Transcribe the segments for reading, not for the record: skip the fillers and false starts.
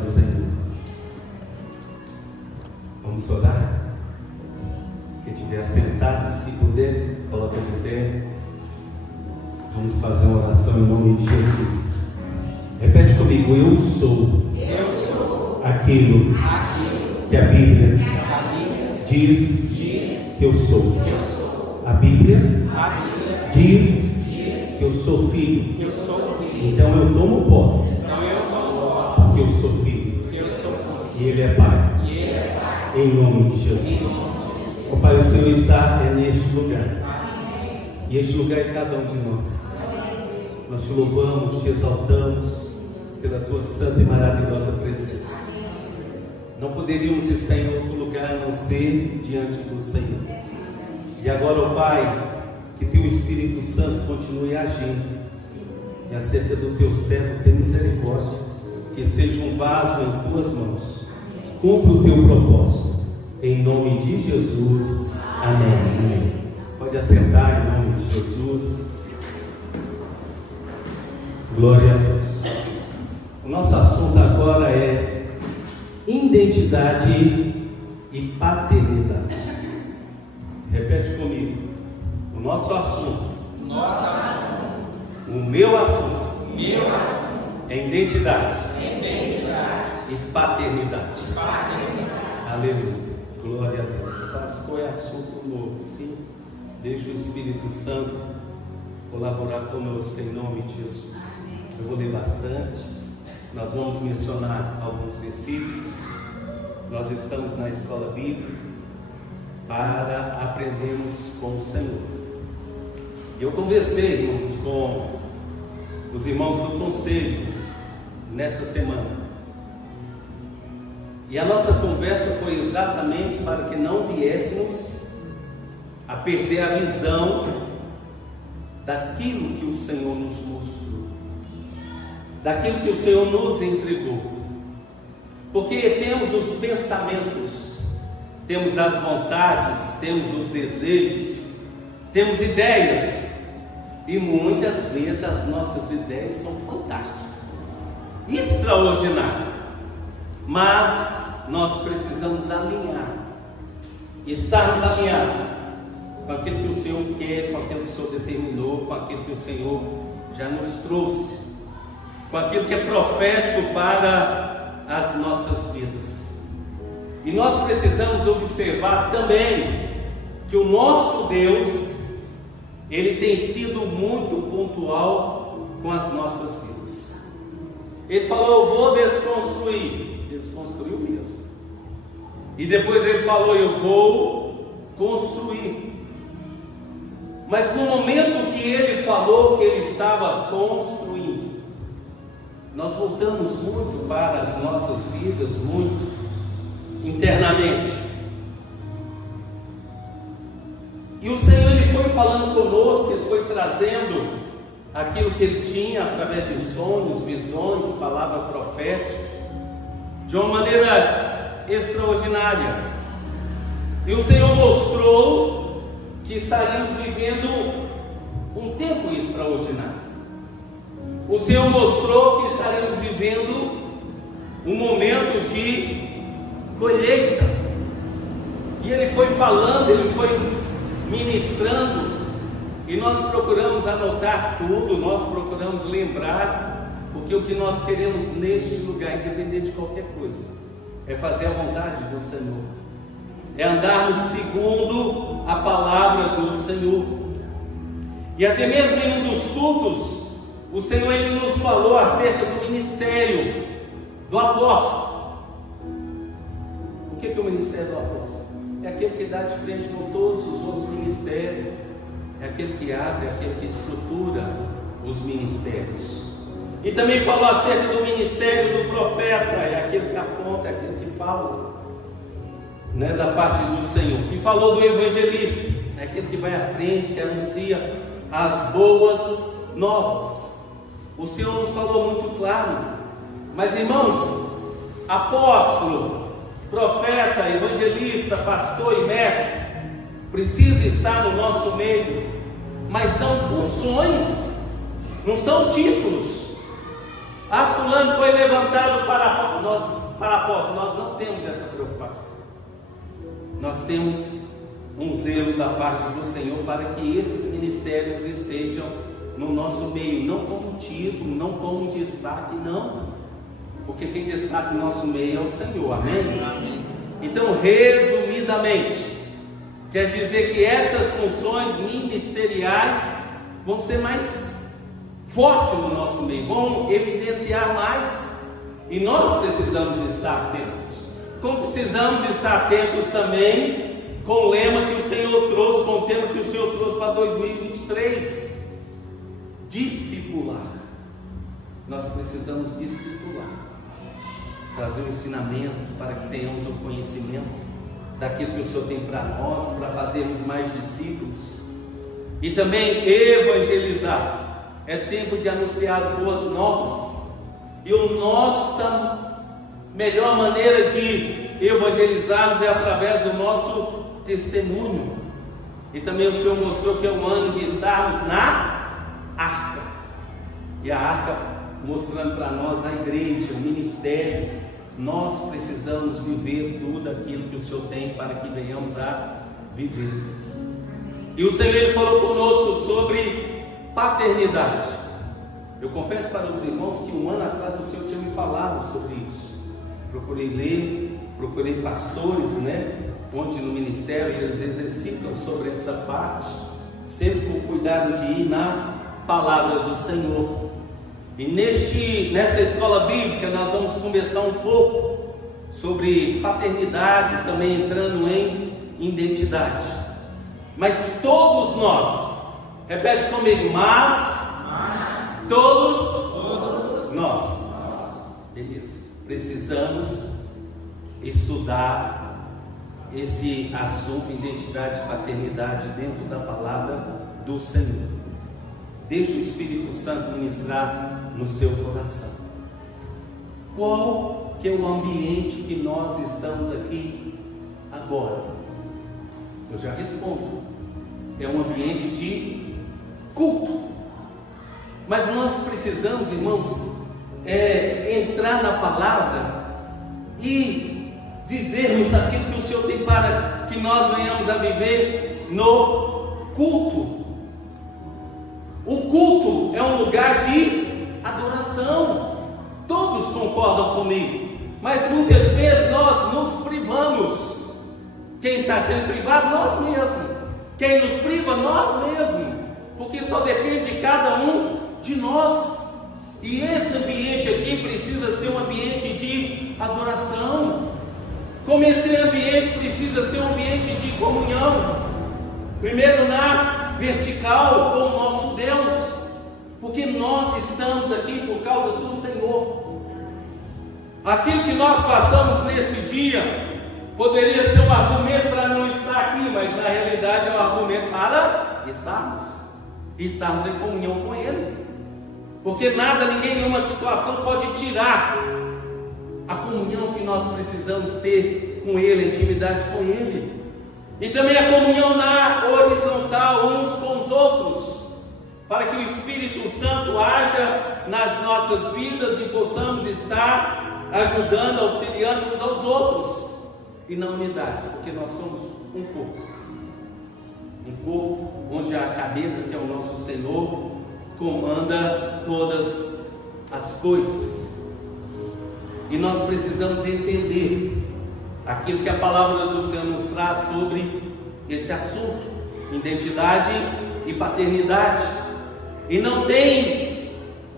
o Senhor. Vamos orar? Quem estiver sentado, se puder, coloca de pé. Vamos fazer uma oração em nome de Jesus. Repete comigo: eu sou aquilo que a Bíblia diz que eu sou. A Bíblia diz que eu sou filho. Então eu tomo posse, porque eu sou filho. E Ele é Pai. Em nome de Jesus. Ó Pai, o Senhor está neste lugar. E este lugar é cada um de nós. Nós te louvamos, te exaltamos pela tua santa e maravilhosa presença. Não poderíamos estar em outro lugar a não ser diante do Senhor. E agora, ó Pai, que teu Espírito Santo continue agindo. E acerca do teu servo, tem misericórdia. Que seja um vaso em tuas mãos. Cumpra o teu propósito. Em nome de Jesus. Amém. Amém. Pode assentar em nome de Jesus. Glória a Deus. O nosso assunto agora é identidade e paternidade. Repete comigo. O nosso assunto. O meu assunto. É identidade. E paternidade. Aleluia. Glória a Deus. Pastor, é assunto novo, sim? Deixa o Espírito Santo colaborar conosco em nome de Jesus. Eu vou ler bastante. Nós vamos mencionar alguns versículos. Nós estamos na escola bíblica para aprendermos com o Senhor. Eu conversei, irmãos, com os irmãos do conselho nessa semana. E a nossa conversa foi exatamente para que não viéssemos a perder a visão daquilo que o Senhor nos mostrou, daquilo que o Senhor nos entregou. Porque temos os pensamentos, temos as vontades, temos os desejos, temos ideias, e muitas vezes as nossas ideias são fantásticas, extraordinárias, mas nós precisamos alinhar, estarmos alinhados com aquilo que o Senhor quer, com aquilo que o Senhor determinou, com aquilo que o Senhor já nos trouxe, com aquilo que é profético para as nossas vidas. E nós precisamos observar também que o nosso Deus, Ele tem sido muito pontual com as nossas vidas. Ele falou: eu vou desconstruir. Desconstruiu mesmo. E depois Ele falou: eu vou construir. Mas no momento que Ele falou que Ele estava construindo, nós voltamos muito para as nossas vidas, muito internamente. E o Senhor, Ele foi falando conosco, Ele foi trazendo aquilo que Ele tinha através de sonhos, visões, palavra profética, de uma maneira extraordinária. E o Senhor mostrou que estaríamos vivendo um tempo extraordinário. O Senhor mostrou que estaríamos vivendo um momento de colheita. E Ele foi falando, Ele foi ministrando, e nós procuramos anotar tudo, nós procuramos lembrar, porque o que nós queremos neste lugar, independente de qualquer coisa, é fazer a vontade do Senhor, é andarmos segundo a palavra do Senhor. E até mesmo em um dos cultos, o Senhor, Ele nos falou acerca do ministério do apóstolo. O que é o ministério do apóstolo? É aquele que dá de frente com todos os outros ministérios, é aquele que abre, é aquele que estrutura os ministérios. E também falou acerca do ministério do profeta, é aquele que aponta, é aquele que fala, né, da parte do Senhor. E falou do evangelista, é aquele que vai à frente, que anuncia as boas novas. O Senhor nos falou muito claro. Mas, irmãos, apóstolo, profeta, evangelista, pastor e mestre precisa estar no nosso meio, mas são funções, não são títulos. fulano foi levantado para apóstolo. Nós não temos essa preocupação. Nós temos um zelo da parte do Senhor para que esses ministérios estejam no nosso meio, não como título, não como destaque, não, porque quem destaca no nosso meio é o Senhor, amém? Então, resumidamente, quer dizer que estas funções ministeriais vão ser mais fortes no nosso meio, vão evidenciar mais, e nós precisamos estar atentos. Como precisamos estar atentos também com o lema que o Senhor trouxe, com o tema que o Senhor trouxe para 2023, discipular. Nós precisamos discipular, trazer um ensinamento para que tenhamos o conhecimento daquilo que o Senhor tem para nós, para fazermos mais discípulos. E também evangelizar. É tempo de anunciar as boas novas. E a nossa melhor maneira de evangelizarmos é através do nosso testemunho. E também o Senhor mostrou que é um ano de estarmos na arca. E a arca mostrando para nós a igreja, o ministério. Nós precisamos viver tudo aquilo que o Senhor tem para que venhamos a viver. E o Senhor ele falou conosco sobre paternidade. Eu confesso para os irmãos que um ano atrás o Senhor tinha me falado sobre isso. Procurei ler, procurei pastores, onde no ministério eles exercitam sobre essa parte, sempre com cuidado de ir na palavra do Senhor. E nessa escola bíblica nós vamos conversar um pouco sobre paternidade, também entrando em identidade. Mas todos nós, repete comigo, todos nós, beleza, precisamos estudar esse assunto, identidade e paternidade, dentro da palavra do Senhor. Deixe o Espírito Santo ministrar no seu coração. Qual que é o ambiente que nós estamos aqui agora? Eu já respondo. É um ambiente de culto. Mas nós precisamos, irmãos, entrar na palavra e vivermos aquilo que o Senhor tem para que nós venhamos a viver no culto. O culto é um lugar de adoração. Todos concordam comigo, mas muitas vezes nós nos privamos. Quem está sendo privado? Nós mesmos. Quem nos priva? Nós mesmos, porque só depende de cada um de nós. E esse ambiente aqui precisa ser um ambiente de adoração. Como esse ambiente precisa ser um ambiente de comunhão, primeiro na vertical com o nosso Deus, porque nós estamos aqui por causa do Senhor. Aquilo que nós passamos nesse dia poderia ser um argumento para não estar aqui, mas na realidade é um argumento para estarmos em comunhão com Ele, porque nada, ninguém, nenhuma situação pode tirar a comunhão que nós precisamos ter com Ele, a intimidade com Ele. E também a comunhão na horizontal, uns com os outros, para que o Espírito Santo haja nas nossas vidas e possamos estar ajudando, auxiliando uns aos outros, e na unidade, porque nós somos um corpo onde a cabeça, que é o nosso Senhor, comanda todas as coisas. E nós precisamos entender aquilo que a palavra do Senhor nos traz sobre esse assunto, identidade e paternidade. E não tem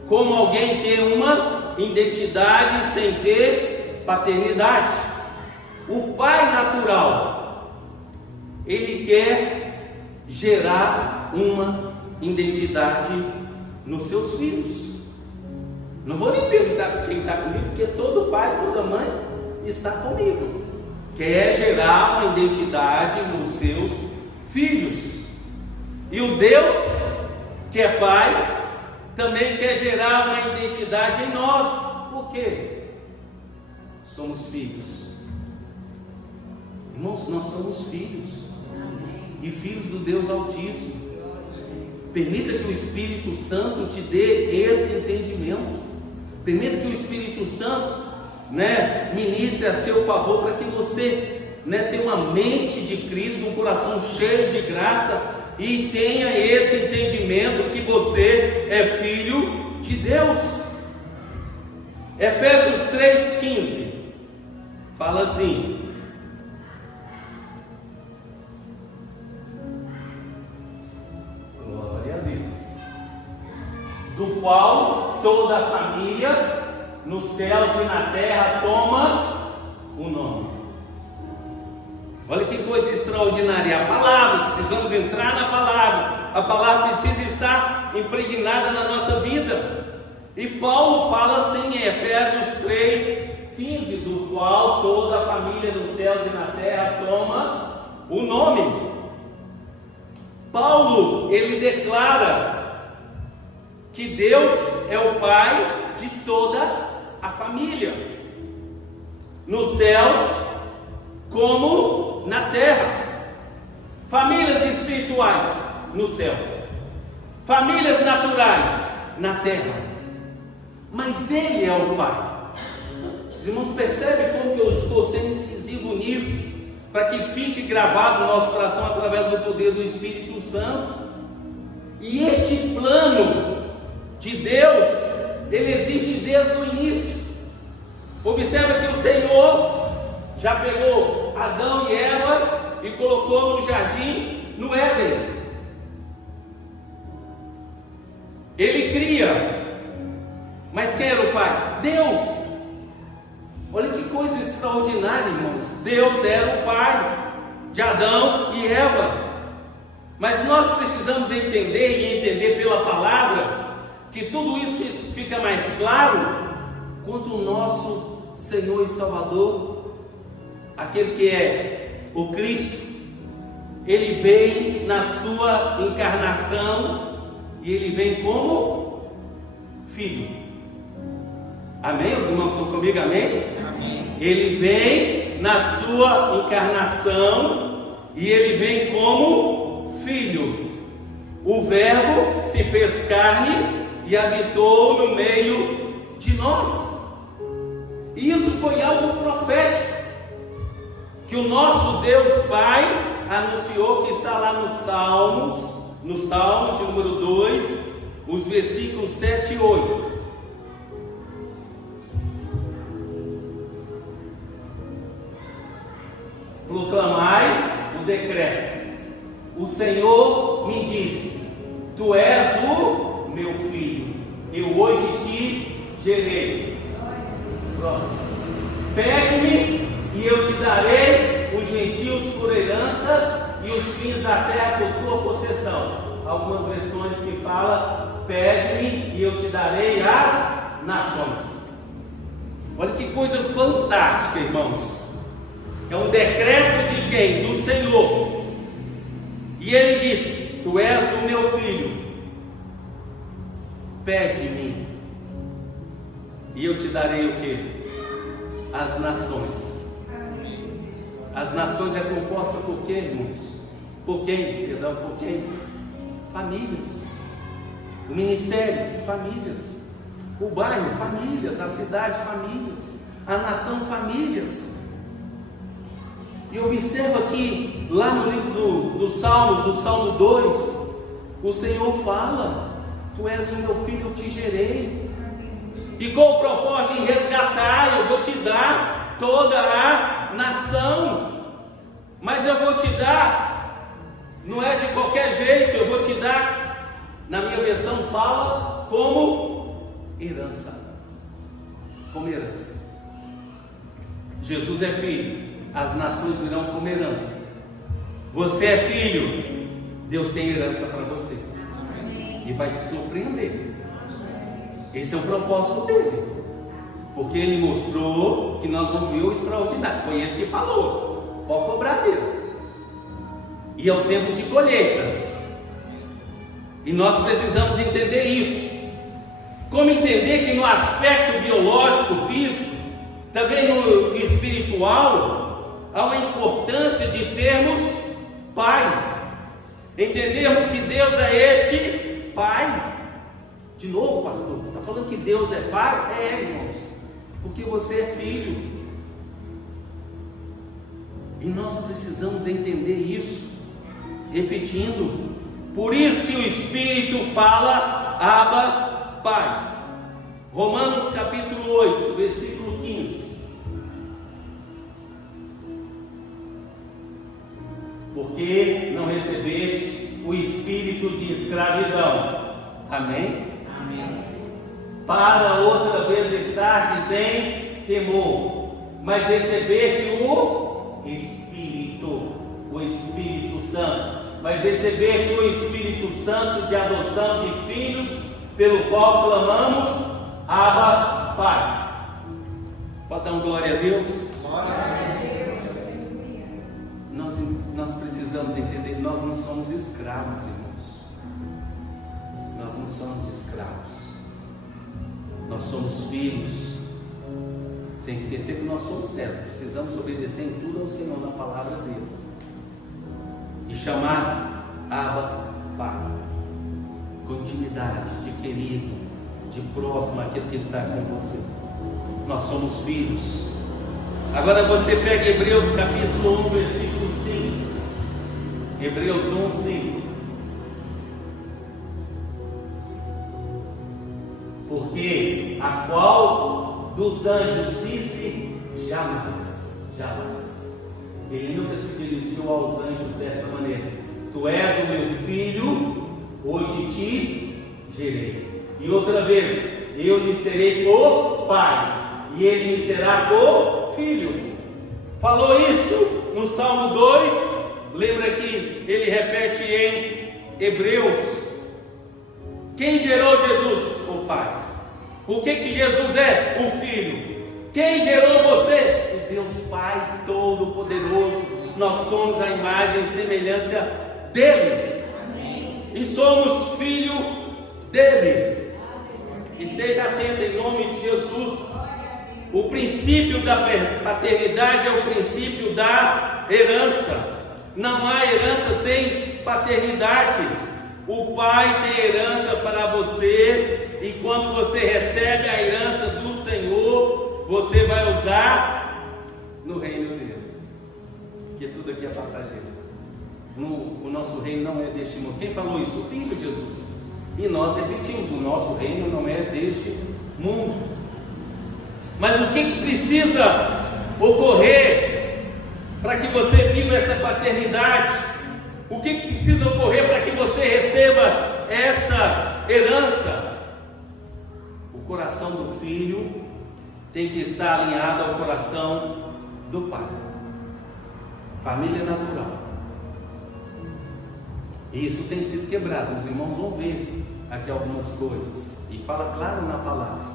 como alguém ter uma identidade sem ter paternidade. O pai natural, ele quer gerar uma identidade nos seus filhos. Não vou nem perguntar quem está comigo, porque todo pai, toda mãe está comigo. Quer gerar uma identidade nos seus filhos. E o Deus, que é Pai, também quer gerar uma identidade em nós. Por quê? Somos filhos. Irmãos, nós somos filhos. E filhos do Deus Altíssimo. Permita que o Espírito Santo te dê esse entendimento. Permita que o Espírito Santo, ministre a seu favor, para que você, tenha uma mente de Cristo, um coração cheio de graça, e tenha esse entendimento que você é filho de Deus. Efésios 3,15 fala assim: glória a Deus, do qual toda a família nos céus e na terra toma o nome. Olha que coisa extraordinária, a palavra, precisamos entrar na palavra, a palavra precisa estar impregnada na nossa vida. E Paulo fala assim em Efésios 3,15, do qual toda a família nos céus e na terra toma o nome. Paulo, ele declara que Deus é o Pai de toda a família, nos céus como na terra. Famílias espirituais no céu, famílias naturais na terra, mas Ele é o Pai. Os irmãos percebem como que eu estou sendo incisivo nisso, para que fique gravado no nosso coração através do poder do Espírito Santo. E este plano de Deus, ele existe desde o início. Observa que o Senhor já pegou Adão e Eva e colocou no jardim, no Éden. Ele cria, mas quem era o Pai? Deus. Olha que coisa extraordinária, irmãos. Deus era o Pai de Adão e Eva. Mas nós precisamos entender, e entender pela palavra, que tudo isso fica mais claro quando o nosso Senhor e Salvador, aquele que é o Cristo, ele vem na sua encarnação, e ele vem como filho. Amém? Os irmãos estão comigo? Amém? Amém. Ele vem na sua encarnação, e ele vem como filho. O Verbo se fez carne e habitou no meio de nós. E isso foi algo profético, que o nosso Deus Pai anunciou, que está lá nos Salmos, no Salmo de número 2, os versículos 7 e 8. Proclamai o decreto. O Senhor me disse: tu és o meu filho, eu hoje te gerei. Próximo. Pede-me e eu te darei os gentios por herança e os fins da terra por tua possessão. Algumas versões que falam: pede-me e eu te darei as nações. Olha que coisa fantástica, irmãos. É um decreto de quem? Do Senhor. E ele disse: tu és o meu filho, pede-me e eu te darei o que? As nações. As nações é composta por quem, irmãos? Por quem? Perdão, por quem? Famílias. O ministério, famílias. O bairro, famílias. A cidade, famílias. A nação, famílias. E observa aqui, lá no livro dos Salmos, no Salmo 2, o Senhor fala: tu és o meu filho, eu te gerei. E com o propósito de resgatar, eu vou te dar toda a nação. Mas eu vou te dar, não é de qualquer jeito, eu vou te dar, na minha versão fala, como herança. Como herança. Jesus é filho, as nações virão como herança. Você é filho, Deus tem herança para você. E vai te surpreender. Esse é o propósito dele, porque ele mostrou que nós vamos ver o extraordinário. Foi ele que falou: pode cobrar dele. E é o tempo de colheitas, e nós precisamos entender isso. Como entender que no aspecto biológico, físico, também no espiritual, há uma importância de termos Pai. Entendermos que Deus é este Pai De novo, pastor, está falando que Deus é pai? É, irmãos, porque você é filho. E nós precisamos entender isso. Repetindo, por isso que o Espírito fala, Abba, Pai. Romanos capítulo 8, versículo 15. Porque não recebeste o espírito de escravidão. Amém? Amém. Para outra vez estardes em temor, mas recebeste o Espírito Santo. Mas recebeste o Espírito Santo de adoção de filhos, pelo qual clamamos, Abba, Pai. Pode dar uma glória a Deus? Glória a Deus. Nós precisamos entender, nós não somos escravos, irmãos. Nós não somos escravos. Nós somos filhos. Sem esquecer que nós somos servos. Precisamos obedecer em tudo ao Senhor, na palavra dele. E chamar Abba, Pai. Com intimidade, de querido, de próximo, aquele que está com você. Nós somos filhos. Agora você pega Hebreus capítulo 1, versículo 5. Hebreus 1, 5. Porque a qual dos anjos disse jamais, jamais. Ele nunca se dirigiu aos anjos dessa maneira: tu és o meu filho, hoje te gerei. E outra vez, eu lhe serei por pai, e ele me será por filho. Falou isso no Salmo 2. Lembra que ele repete em Hebreus: quem gerou Jesus? O Pai. O que Jesus é? O Filho. Quem gerou você? O Deus Pai Todo-Poderoso. Nós somos a imagem e semelhança dele. Amém. E somos filho dele. Esteja atento em nome de Jesus. O princípio da paternidade é o princípio da herança. Não há herança sem paternidade. O pai tem herança para você, e quando você recebe a herança do Senhor, você vai usar no reino dele. Porque tudo aqui é passageiro. O nosso reino não é deste mundo. Quem falou isso? O Filho de Jesus. E nós repetimos: o nosso reino não é deste mundo. Mas o que precisa ocorrer para que você viva essa paternidade? O que precisa ocorrer para que você receba essa herança? O coração do filho tem que estar alinhado ao coração do pai. Família natural. E isso tem sido quebrado. Os irmãos vão ver aqui algumas coisas. E fala claro na palavra.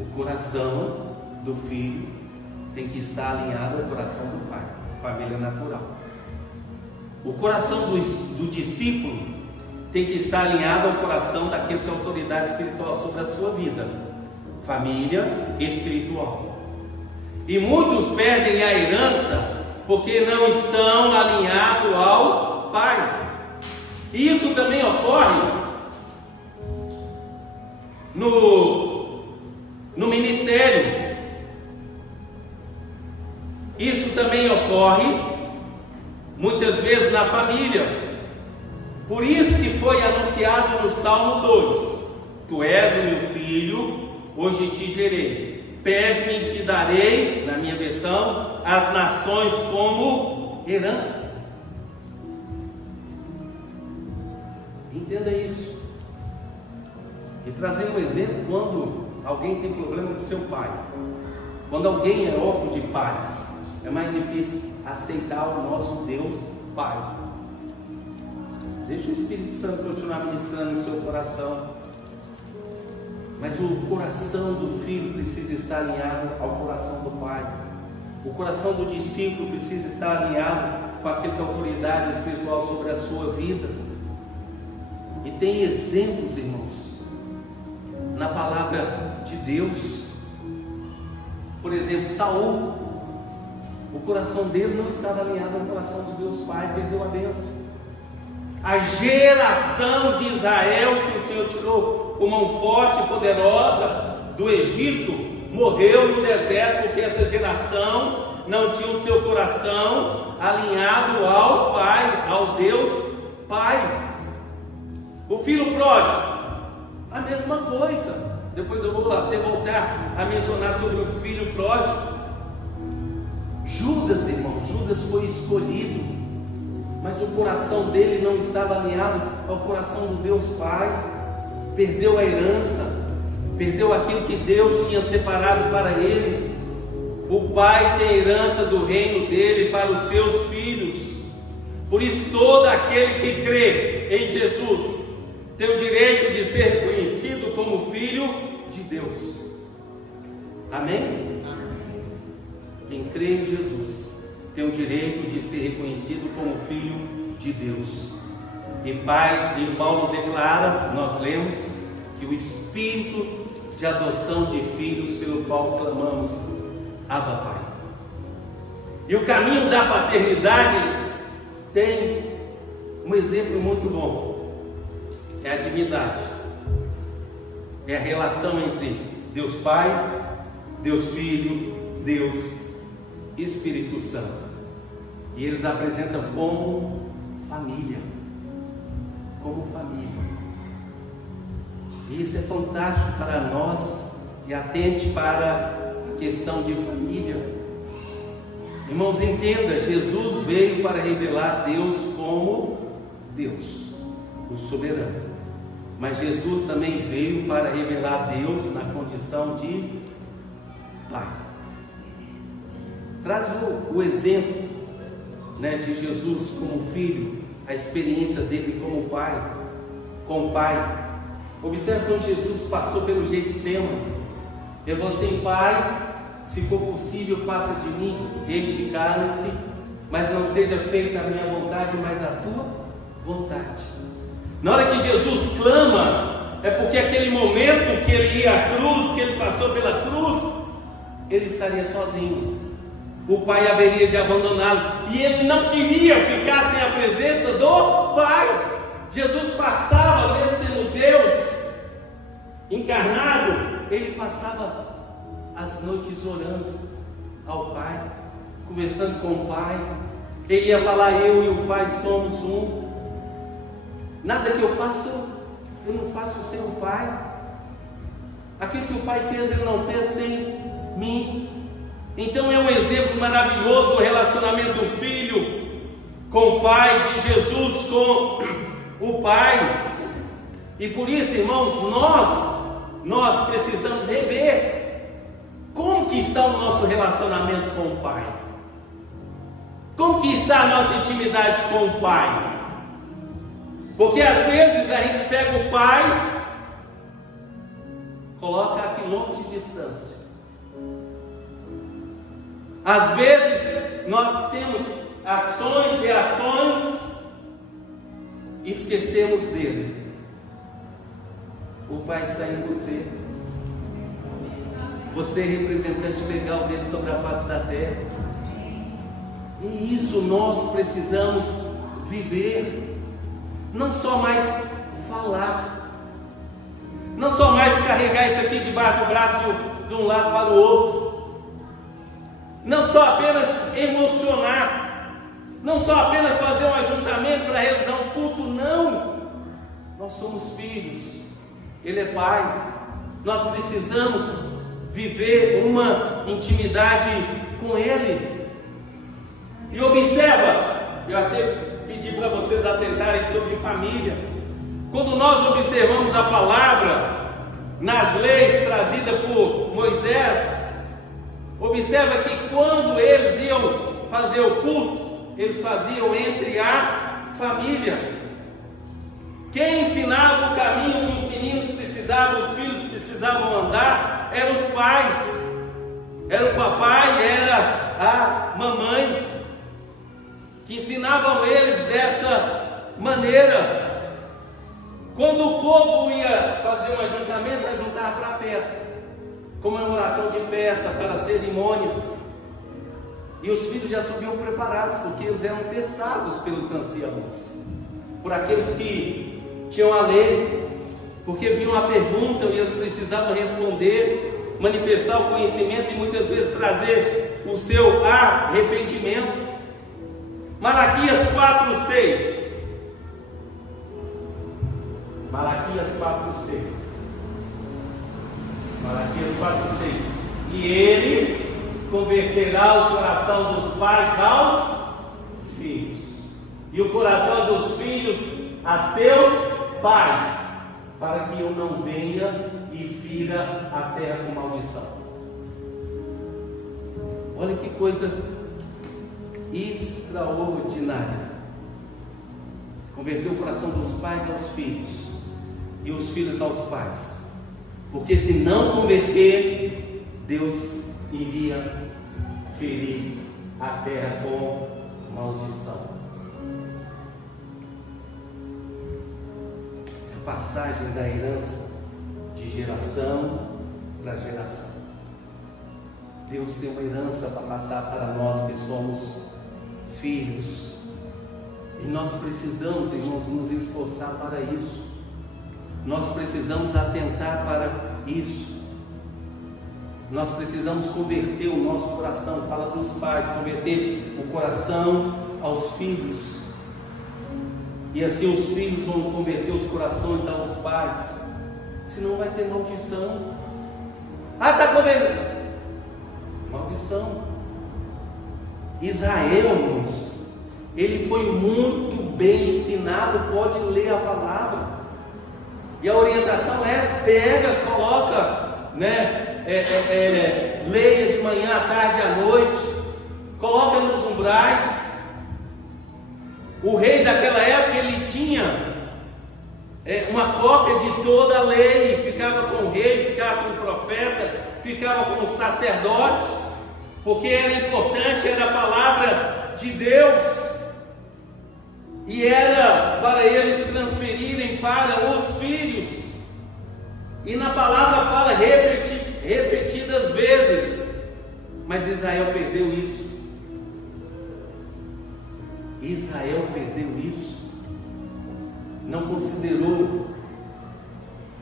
O coração do filho tem que estar alinhado ao coração do pai. Família natural. O coração do discípulo tem que estar alinhado ao coração daquele que é autoridade espiritual sobre a sua vida. Família espiritual. E muitos perdem a herança porque não estão alinhados ao pai. E isso também ocorre no ministério. Isso também ocorre muitas vezes na família. Por isso que foi anunciado no Salmo 2: tu és o meu filho, hoje te gerei. Pede-me e te darei, na minha versão, as nações como herança. Entenda isso. E trazer um exemplo: quando alguém tem problema com seu pai, quando alguém é órfão de pai, é mais difícil aceitar o nosso Deus Pai. Deixa o Espírito Santo continuar ministrando no seu coração. Mas o coração do filho precisa estar alinhado ao coração do pai. O coração do discípulo precisa estar alinhado com aquele que é autoridade espiritual sobre a sua vida. E tem exemplos, irmãos, na palavra de Deus. Por exemplo, Saul. O coração dele não estava alinhado ao coração do Deus Pai, perdeu a bênção. A geração de Israel que o Senhor tirou com mão forte e poderosa do Egito, morreu no deserto, porque essa geração não tinha o seu coração alinhado ao Pai, ao Deus Pai. O filho pródigo, a mesma coisa. Depois eu vou até voltar a mencionar sobre o filho pródigo. Judas, irmão, Judas foi escolhido, mas o coração dele não estava alinhado ao coração do Deus Pai. Perdeu a herança, perdeu aquilo que Deus tinha separado para ele. O Pai tem a herança do reino dele para os seus filhos. Por isso, todo aquele que crê em Jesus tem o direito de ser reconhecido como filho de Deus. Amém? Quem crê em Jesus tem o direito de ser reconhecido como filho de Deus. E Paulo declara, nós lemos, que o Espírito de adoção de filhos pelo qual clamamos, Abba Pai. E o caminho da paternidade tem um exemplo muito bom. É a divindade. É a relação entre Deus Pai, Deus Filho, Deus Espírito Santo. E eles apresentam como família. Como família. E isso é fantástico para nós. E atente para a questão de família. Irmãos, entenda, Jesus veio para revelar Deus como Deus, o soberano. Mas Jesus também veio para revelar Deus na condição de Pai. Traz o exemplo, de Jesus como filho, a experiência dele como pai, com o Pai. Observe quando Jesus passou pelo Getsemane. Ele falou assim: Pai, se for possível, passa de mim este cálice, mas não seja feita a minha vontade, mas a tua vontade. Na hora que Jesus clama, é porque aquele momento que ele ia à cruz, que ele passou pela cruz, ele estaria sozinho. O Pai haveria de abandoná-lo, e ele não queria ficar sem a presença do Pai. Jesus passava, sendo Deus encarnado, ele passava as noites orando ao Pai, conversando com o Pai. Ele ia falar: eu e o Pai somos um. Nada que eu faço, eu não faço sem o Pai. Aquilo que o Pai fez, ele não fez sem mim. Então é um exemplo maravilhoso do relacionamento do Filho com o Pai, de Jesus com o Pai. E por isso, irmãos, nós precisamos rever como que está o nosso relacionamento com o Pai. Como que está a nossa intimidade com o Pai? Porque às vezes a gente pega o Pai, coloca a quilômetros de distância. Às vezes nós temos ações e ações, esquecemos dele. O Pai está em você. Você é representante legal dele sobre a face da terra. E isso nós precisamos viver. Não só mais falar, não só mais carregar isso aqui debaixo do braço de um lado para o outro, não só apenas emocionar, não só apenas fazer um ajuntamento para realizar um culto, não. Nós somos filhos, Ele é Pai, nós precisamos viver uma intimidade com Ele. E observa, eu até pedi para vocês atentarem sobre família. Quando nós observamos a palavra nas leis trazidas por Moisés, observa que quando eles iam fazer o culto, eles faziam entre a família. Quem ensinava o caminho que os meninos precisavam, os filhos precisavam andar, eram os pais, era o papai, era a mamãe, que ensinavam eles dessa maneira. Quando o povo ia fazer um ajuntamento, ajuntar para a festa, comemoração de festa, para cerimônias, e os filhos já subiam preparados, porque eles eram testados pelos anciãos. por aqueles que tinham a lei, porque vinha uma pergunta e eles precisavam responder, manifestar o conhecimento e muitas vezes trazer o seu arrependimento. Malaquias 4:6. Malaquias 4:6. Malaquias 4:6. E ele converterá o coração dos pais aos filhos, e o coração dos filhos a seus pais, para que eu não venha e fira a terra com maldição. Olha que coisa extraordinária. Converter o coração dos pais aos filhos e os filhos aos pais, porque se não converter, Deus iria ferir a terra com maldição. A passagem da herança de geração para geração. Deus tem uma herança para passar para nós que somos filhos, e nós precisamos, irmãos, nos esforçar para isso. Nós precisamos atentar para isso. Nós precisamos converter o nosso coração. Fala dos pais, converter o coração aos filhos, e assim os filhos vão converter os corações aos pais, senão vai ter maldição. Está convertendo, maldição. Israel, irmãos, ele foi muito bem ensinado. Pode ler a palavra, e a orientação é: pega, coloca, leia de manhã, à tarde, à noite, coloca nos umbrais. O rei daquela época, ele tinha uma cópia de toda a lei, ficava com o rei, ficava com o profeta, ficava com o sacerdote, porque era importante, era a palavra de Deus, e era para eles transferirem para os filhos. E na palavra fala repetidas vezes, mas Israel perdeu isso. Israel perdeu isso, não considerou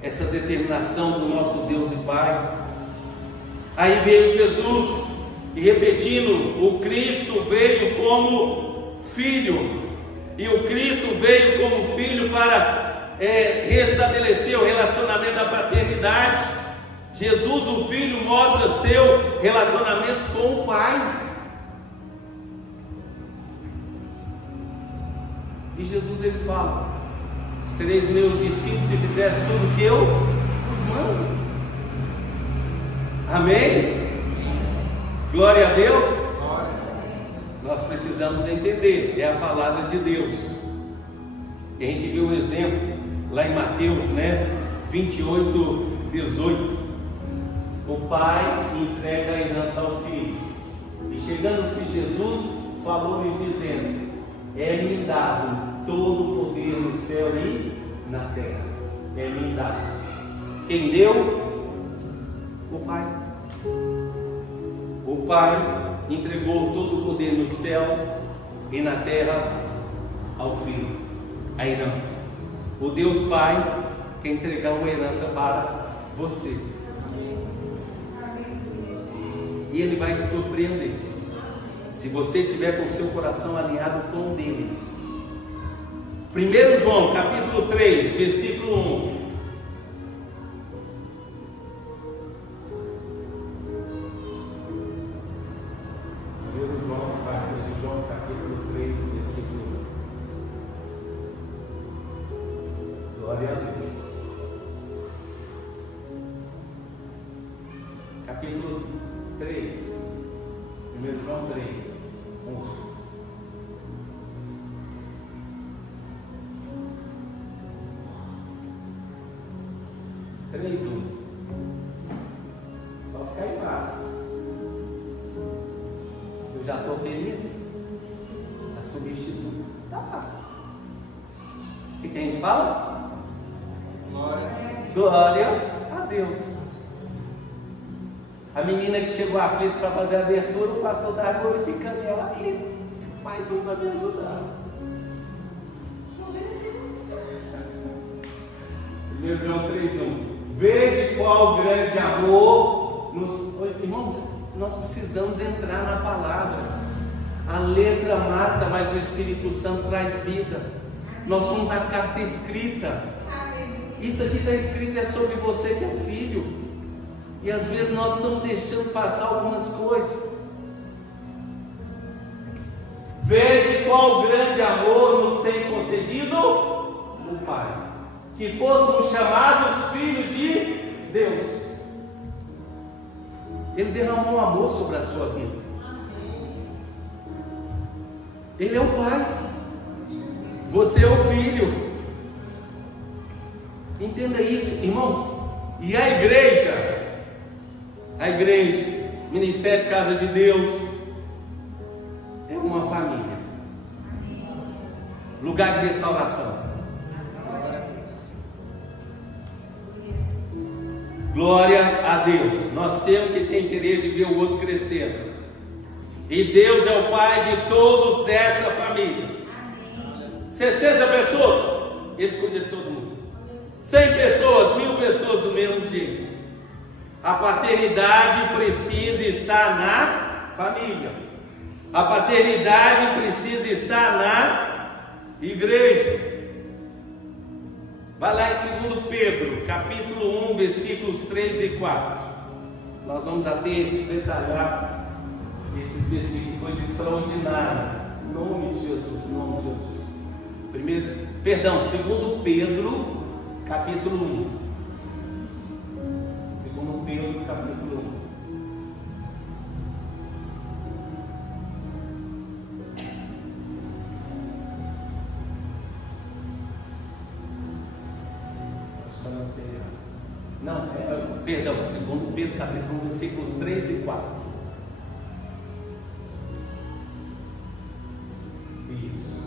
essa determinação do nosso Deus e Pai. Aí veio Jesus, e repetindo, o Cristo veio como filho, e o Cristo veio como filho para restabelecer o relacionamento da paternidade. Jesus, o Filho, mostra seu relacionamento com o Pai. E Jesus, ele fala: sereis meus discípulos se fizerem tudo o que eu vos mando. Amém? Glória a Deus. Nós precisamos entender, é a palavra de Deus. E a gente viu um exemplo lá em Mateus 28:18. O pai entrega a herança ao filho, e chegando-se Jesus, falou-lhes dizendo: é-me dado todo o poder no céu e na terra. É-me dado. Quem deu? O Pai. O Pai entregou todo o poder no céu e na terra ao Filho, a herança. O Deus Pai quer entregar uma herança para você. E Ele vai te surpreender, se você tiver com o seu coração alinhado com o dele. 1 João capítulo 3, versículo 1. 1 João capítulo 3, versículo 1. Glória a Deus. Capítulo 3, 1 João 3, 1. 3:1. Pode ficar em paz. Eu já estou feliz. A substituta está lá. O que a gente fala? Glória a Deus. A menina que chegou aflita para fazer a abertura, o pastor estava glorificando ela. Mais um para me ajudar. 1 João 3,1. Vede qual grande amor nos... Irmãos, nós precisamos entrar na palavra. A letra mata, mas o Espírito Santo traz vida. Nós somos a carta escrita. Isso aqui está escrito, é sobre você que é filho. E às vezes nós estamos deixando passar algumas coisas. Vede qual grande amor nos tem concedido o Pai, que fôssemos chamados filhos de Deus. Ele derramou um amor sobre a sua vida. Ele é o Pai, você é o Filho. Entenda isso, irmãos. E a igreja, Ministério Casa de Deus, é uma família, lugar de restauração. Glória a Deus. Nós temos que ter interesse de ver o outro crescendo. E Deus é o Pai de todos dessa família. 60 pessoas, Ele cuida de todo mundo. 100 pessoas, 1000 pessoas do mesmo jeito. A paternidade precisa estar na família. A paternidade precisa estar na igreja. Vai lá em 2 Pedro, capítulo 1, versículos 3 e 4. Nós vamos detalhar esses versículos, coisa extraordinária. Em nome de Jesus, em nome de Jesus. 2 Pedro, capítulo 1. 2 Pedro, capítulo 1. Não, 2 Pedro, capítulo 1, versículos 3 e 4. Isso.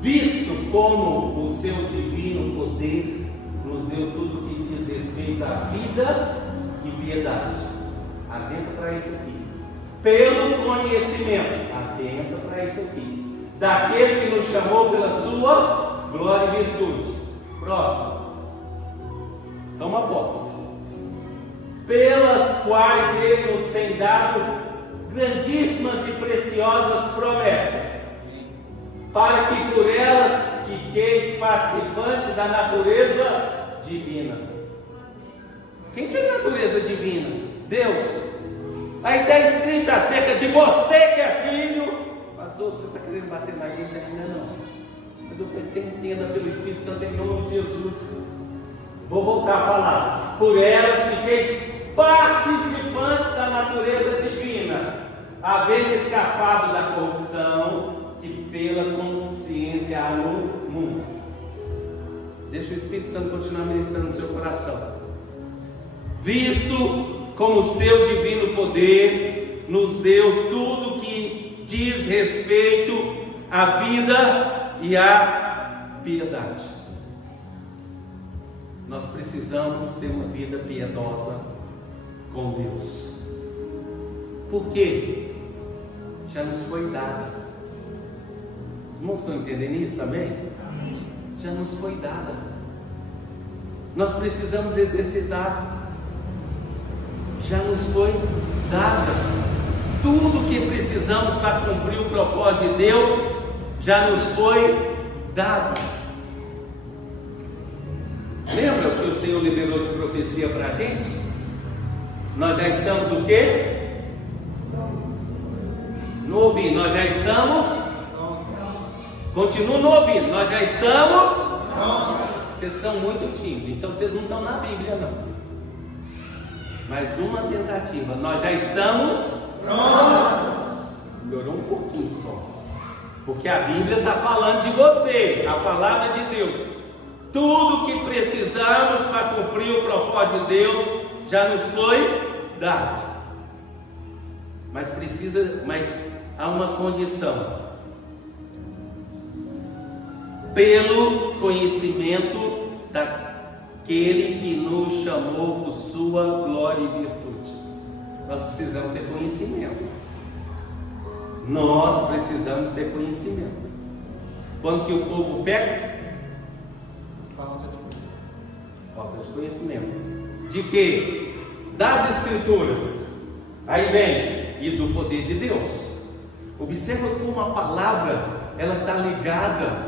Visto como o seu divino poder nos deu tudo que diz respeito à vida e piedade. Atenta para isso aqui. Pelo conhecimento, atenta para isso aqui, daquele que nos chamou pela sua glória e virtude. Próximo. Toma posse. Pelas quais Ele nos tem dado grandíssimas e preciosas promessas, para que por elas fiqueis participantes da natureza divina. Quem tem natureza divina? Deus. Aí está escrito acerca de você que é filho. Pastor, você está querendo bater na gente ainda não? Mas eu quero que você entenda pelo Espírito Santo em nome de Jesus. Vou voltar a falar. Por elas fiqueis participantes da natureza divina, havendo escapado da corrupção que pela consciência há no mundo. Deixa o Espírito Santo continuar ministrando no seu coração. Visto como o seu divino poder nos deu tudo que diz respeito à vida e à piedade. Nós precisamos ter uma vida piedosa com Deus. Por quê? Já nos foi dado. Os irmãos estão entendendo isso? Amém? Já nos foi dada. Nós precisamos exercitar. Já nos foi dada. Tudo que precisamos para cumprir o propósito de Deus já nos foi dado. Lembra o que o Senhor liberou de profecia para a gente? Nós já estamos o quê? No ouvido. Nós já estamos? Continua no ouvido. Nós já estamos? Vocês estão muito tímidos, então vocês não estão na Bíblia não. Mais uma tentativa. Nós já estamos? Melhorou um pouquinho só. Porque a Bíblia está falando de você, a palavra de Deus. Tudo que precisamos para cumprir o propósito de Deus já nos foi dado. Mas há uma condição. Pelo conhecimento daquele que nos chamou por sua glória e virtude. Nós precisamos ter conhecimento. Nós precisamos ter conhecimento. Quando que o povo peca? Falta de conhecimento. De quê? Das Escrituras. Aí vem, e do poder de Deus. Observa como a palavra, ela está ligada,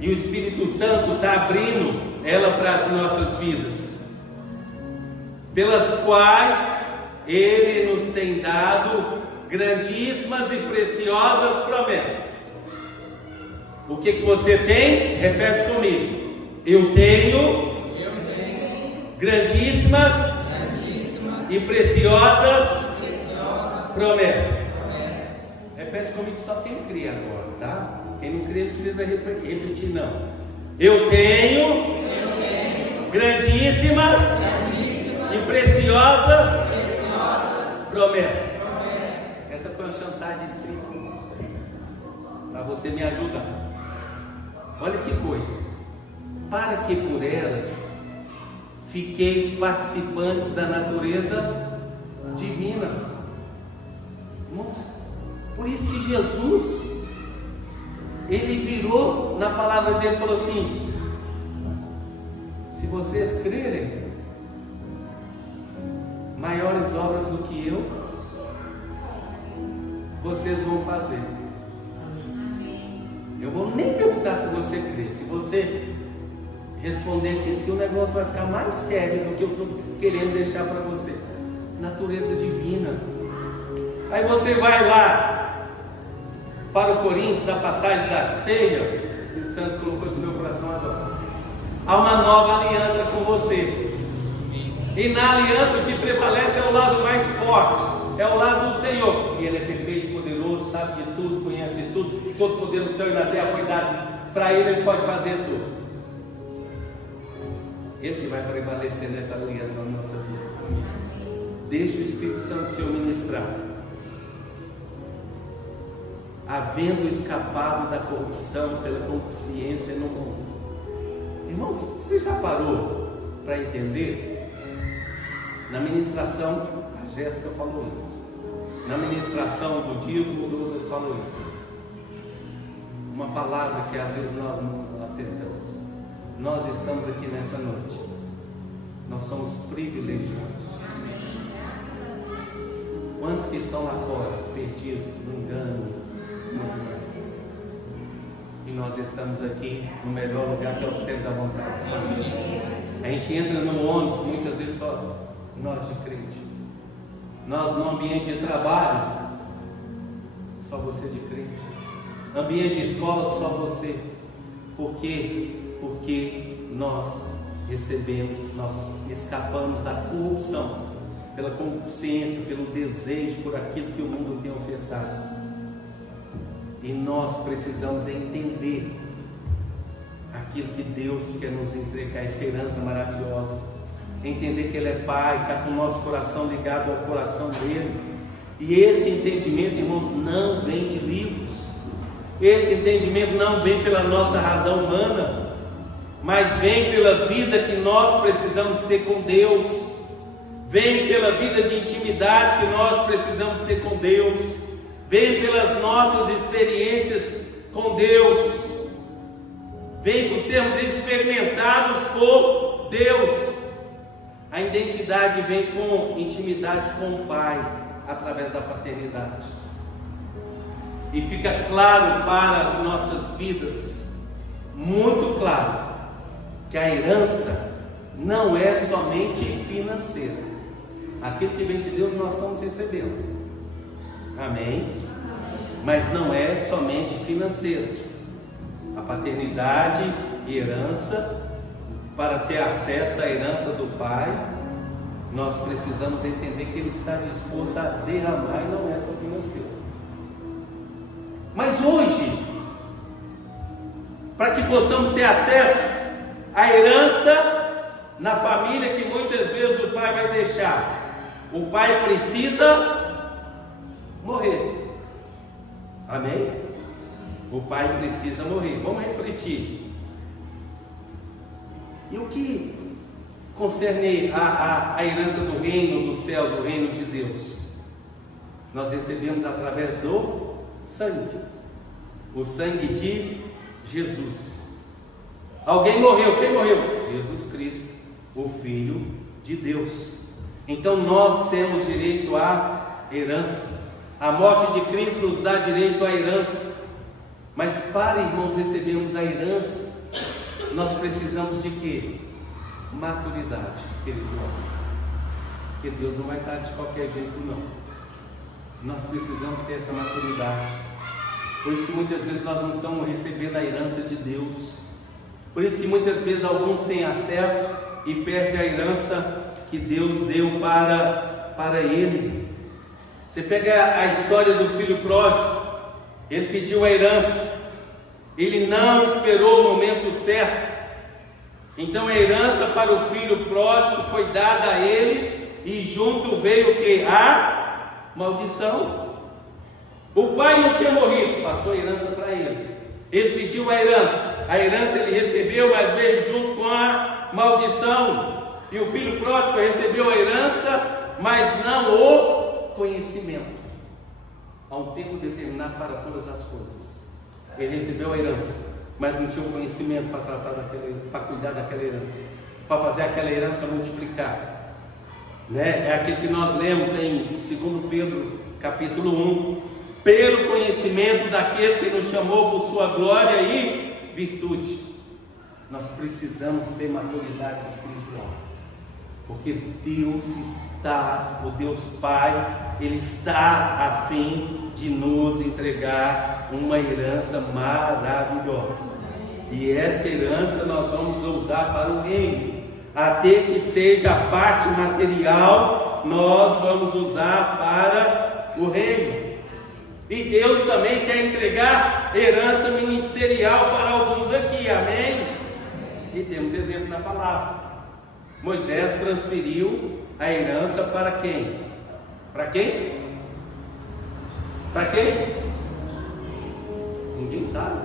e o Espírito Santo está abrindo ela para as nossas vidas, pelas quais Ele nos tem dado grandíssimas e preciosas promessas. O que você tem? Repete comigo. Eu tenho grandíssimas e preciosas promessas. Repete comigo, só quem crê agora, tá? Quem não crê não precisa repetir, não. Eu tenho grandíssimas e preciosas promessas. Essa foi uma chantagem espiritual para você me ajudar. Olha que coisa. Para que por elas fiqueis participantes da natureza divina. Irmãos, por isso que Jesus, Ele virou na palavra dele e falou assim: se vocês crerem, maiores obras do que eu, vocês vão fazer. Eu vou nem perguntar se você crê. Se você responder que sim, o negócio vai ficar mais sério do que eu estou querendo deixar para você. Natureza divina. Aí você vai lá para o Coríntios, a passagem da ceia. O Espírito Santo colocou isso no meu coração agora. Há uma nova aliança com você. E na aliança o que prevalece é o lado mais forte, é o lado do Senhor. E Ele é perfeito, poderoso, sabe de tudo, conhece tudo. Todo poder no céu e na terra foi dado para Ele, Ele pode fazer tudo. Ele que vai prevalecer nessa aliança na nossa vida. Deixa o Espírito Santo Senhor ministrar. Havendo escapado da corrupção pela concupiscência no mundo. Irmãos, você já parou para entender? Na ministração, a Jéssica falou isso. Na ministração do dízimo, o Douglas falou isso. Uma palavra que às vezes nós não atendemos. Nós estamos aqui nessa noite. Nós somos privilegiados. Quantos que estão lá fora, perdidos, no engano, muito mais. E nós estamos aqui no melhor lugar, que é o centro da vontade do Senhor. A gente entra no ônibus, muitas vezes só nós de crente. Nós no ambiente de trabalho, só você de crente. Ambiente de escola, só você. Por quê? Porque nós recebemos, nós escapamos da corrupção, pela concupiscência, pelo desejo, por aquilo que o mundo tem ofertado. E nós precisamos entender aquilo que Deus quer nos entregar, essa herança maravilhosa. Entender que Ele é Pai, está com o nosso coração ligado ao coração dEle. E esse entendimento, irmãos, não vem de livros. Esse entendimento não vem pela nossa razão humana, mas vem pela vida que nós precisamos ter com Deus. Vem pela vida de intimidade que nós precisamos ter com Deus. Vem pelas nossas experiências com Deus. Vem por sermos experimentados por Deus. A identidade vem com intimidade com o Pai, através da paternidade. E fica claro para as nossas vidas, muito claro, que a herança não é somente financeira. Aquilo que vem de Deus nós estamos recebendo. Amém? Mas não é somente financeira. A paternidade e herança, para ter acesso à herança do Pai, nós precisamos entender que Ele está disposto a derramar e não é só financeiro. Mas hoje, para que possamos ter acesso à herança na família que muitas vezes o pai vai deixar, o pai precisa morrer. Amém? O pai precisa morrer. Vamos refletir. E o que concerne a herança do reino dos céus, o reino de Deus? Nós recebemos através do sangue, o sangue de Jesus. Alguém morreu, quem morreu? Jesus Cristo, o Filho de Deus. Então nós temos direito à herança. A morte de Cristo nos dá direito à herança. Mas para, irmãos, recebermos a herança, nós precisamos de quê? Maturidade espiritual. Porque Deus não vai dar de qualquer jeito, não. Nós precisamos ter essa maturidade. Por isso que muitas vezes nós não estamos recebendo a herança de Deus. Por isso que muitas vezes alguns têm acesso e perdem a herança que Deus deu para ele. Você pega a história do filho pródigo. Ele pediu a herança. Ele não esperou o momento certo. Então a herança para o filho pródigo foi dada a ele, e junto veio o que? A maldição. O pai não tinha morrido, passou a herança para ele. Ele pediu a herança ele recebeu, mas veio junto com a maldição. E o filho pródigo recebeu a herança, mas não o conhecimento. Há um tempo determinado para todas as coisas. Ele recebeu a herança, mas não tinha o conhecimento para cuidar daquela herança, para fazer aquela herança multiplicar. É aquilo que nós lemos em 2 Pedro capítulo 1. Pelo conhecimento daquele que nos chamou por sua glória e virtude. Nós precisamos ter maturidade espiritual, porque o Deus Pai, Ele está a fim de nos entregar uma herança maravilhosa. E essa herança nós vamos usar para o reino. Até que seja a parte material, nós vamos usar para o reino. E Deus também quer entregar herança ministerial para alguns aqui, amém? E temos exemplo na palavra. Moisés transferiu a herança para quem? Para quem? Para quem? Ninguém sabe.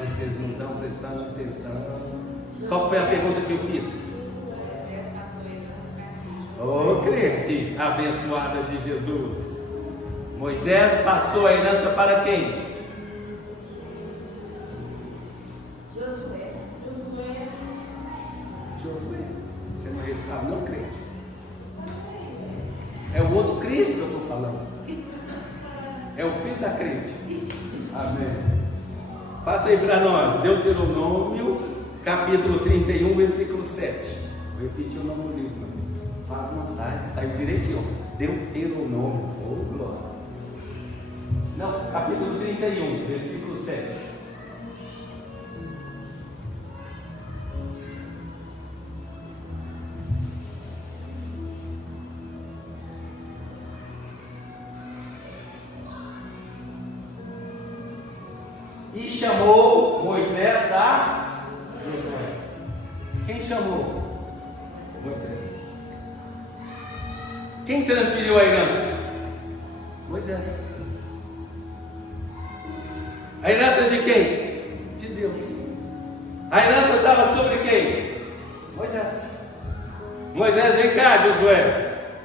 Vocês não estão prestando atenção. Qual foi a pergunta que eu fiz? Crente abençoada de Jesus. Moisés passou a herança para quem? Josué. Você não sabe, não, crente? É o outro crente que eu estou falando. É o filho da crente. Amém. Passa aí para nós. Deuteronômio capítulo 31, versículo 7. Vou repetir o nome do livro. Faz uma saiu direitinho. Deuteronômio, oh glória. Não, capítulo 31, versículo 7. E chamou Moisés a Josué. Quem chamou? Moisés. Quem transferiu a herança? Moisés. A herança de quem? De Deus. A herança estava sobre quem? Moisés. Moisés, vem cá, Josué.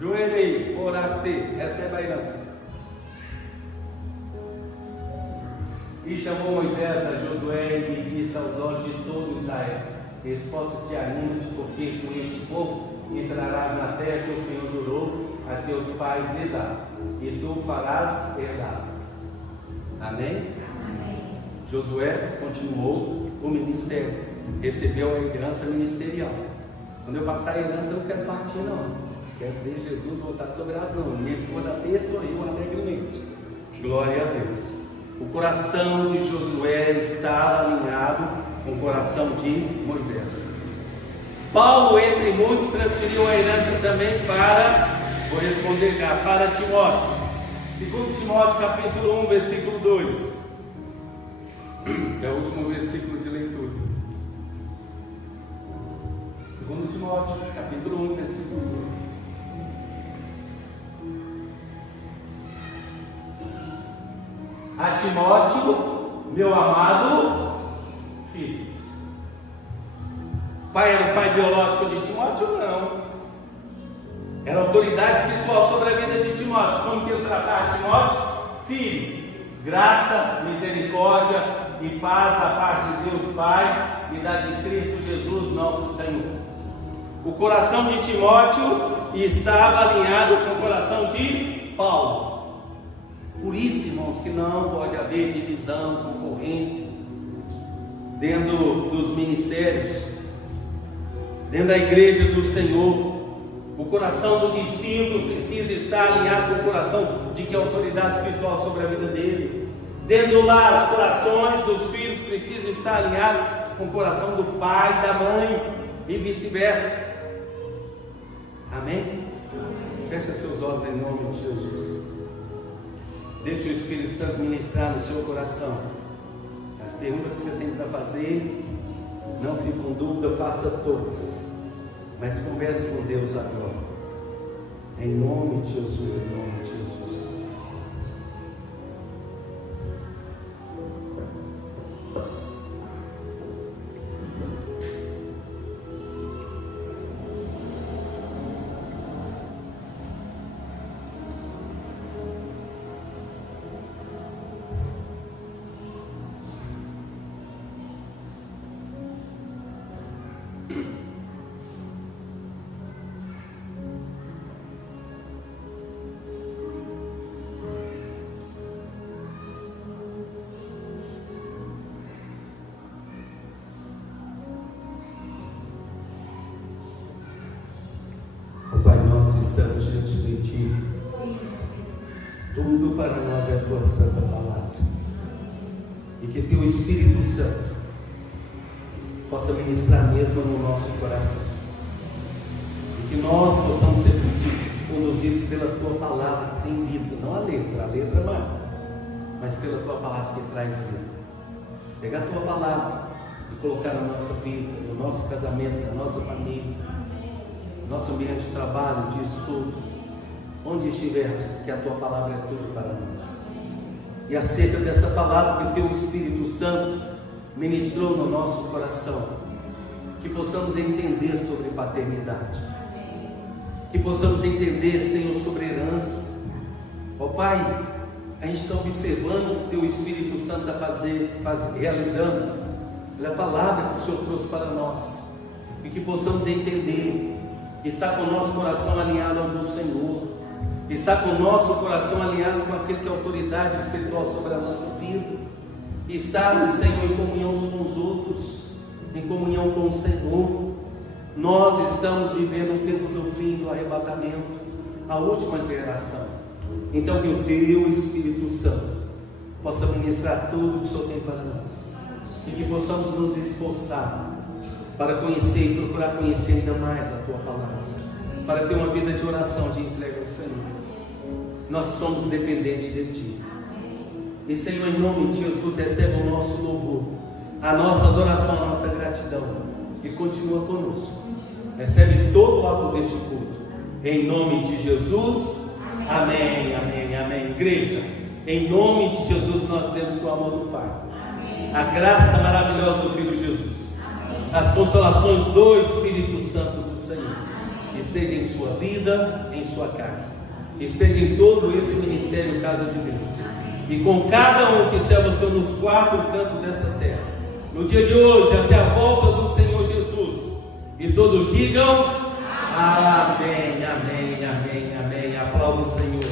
Joelho aí, vou orar para você. Recebe a herança. E chamou Moisés a Josué e lhe disse aos olhos de todo Israel: esforça-te e anima-te, porque com este povo entrarás na terra que o Senhor jurou a teus pais lhe dar, e tu farás herdar. Amém? Amém. Josué continuou o ministério, recebeu a herança ministerial. Quando eu passar a herança, eu não quero partir, não. Quero ver Jesus voltar sobre as mãos. Minha esposa abençoou alegremente. Glória a Deus. O coração de Josué estava alinhado com o coração de Moisés. Paulo, entre muitos, transferiu a herança também vou responder já, para Timóteo. 2 Timóteo capítulo 1, versículo 2. É o último versículo de leitura. 2 Timóteo capítulo 1, versículo 2. A Timóteo, meu amado filho. Pai era o pai biológico de Timóteo? Não. Era autoridade espiritual sobre a vida de Timóteo. Como que ele tratava Timóteo? Filho. Graça, misericórdia e paz da parte de Deus Pai e da de Cristo Jesus, nosso Senhor. O coração de Timóteo estava alinhado com o coração de Paulo. Por isso, irmãos, que não pode haver divisão, concorrência dentro dos ministérios, dentro da igreja do Senhor. O coração do discípulo precisa estar alinhado com o coração de que a autoridade espiritual sobre a vida dele. Dentro do lar, os corações dos filhos precisam estar alinhados com o coração do pai, da mãe e vice-versa. Amém? Feche seus olhos em nome de Jesus. Deixe o Espírito Santo ministrar no seu coração. As perguntas que você tem para fazer, não fique com dúvida, faça todas. Mas converse com Deus agora. Em nome de Jesus, em nome de Jesus. Nós estamos diante de Ti. Tudo para nós é a Tua Santa Palavra. E que Teu Espírito Santo possa ministrar mesmo no nosso coração. E que nós possamos ser conduzidos pela Tua Palavra que tem vida. Não a letra mata, mas pela Tua Palavra que traz vida. Pegar a Tua Palavra e colocar na nossa vida, no nosso casamento, na nossa família, nosso ambiente de trabalho, de estudo, onde estivermos, que a Tua Palavra é tudo para nós. E acerca dessa palavra que o Teu Espírito Santo ministrou no nosso coração, que possamos entender sobre paternidade, que possamos entender, Senhor, sobre herança. Ó Pai, a gente está observando o que o Teu Espírito Santo está realizando pela palavra que o Senhor trouxe para nós, e que possamos entender. Está com o nosso coração alinhado ao do Senhor, está com o nosso coração alinhado com aquele que é a autoridade espiritual sobre a nossa vida, está, Senhor, em comunhão uns com os outros, em comunhão com o Senhor. Nós estamos vivendo o tempo do fim, do arrebatamento, a última geração. Então que o Teu Espírito Santo possa ministrar tudo que o Senhor tem para nós, e que possamos nos esforçar para conhecer e procurar conhecer ainda mais a Tua Palavra, para ter uma vida de oração, de entrega ao Senhor. Nós somos dependentes de Ti. E Senhor, em nome de Jesus, receba o nosso louvor, a nossa adoração, a nossa gratidão, e continua conosco. Recebe todo o ato deste culto, em nome de Jesus. Amém, amém, amém. Igreja, em nome de Jesus nós dizemos com o amor do Pai, a graça maravilhosa do Filho Jesus, as consolações do Espírito Santo do Senhor esteja em sua vida, em sua casa, esteja em todo esse ministério Casa de Deus, e com cada um que serve o Senhor nos quatro cantos dessa terra, no dia de hoje, até a volta do Senhor Jesus. E todos digam amém, amém, amém, amém. Aplauda o Senhor.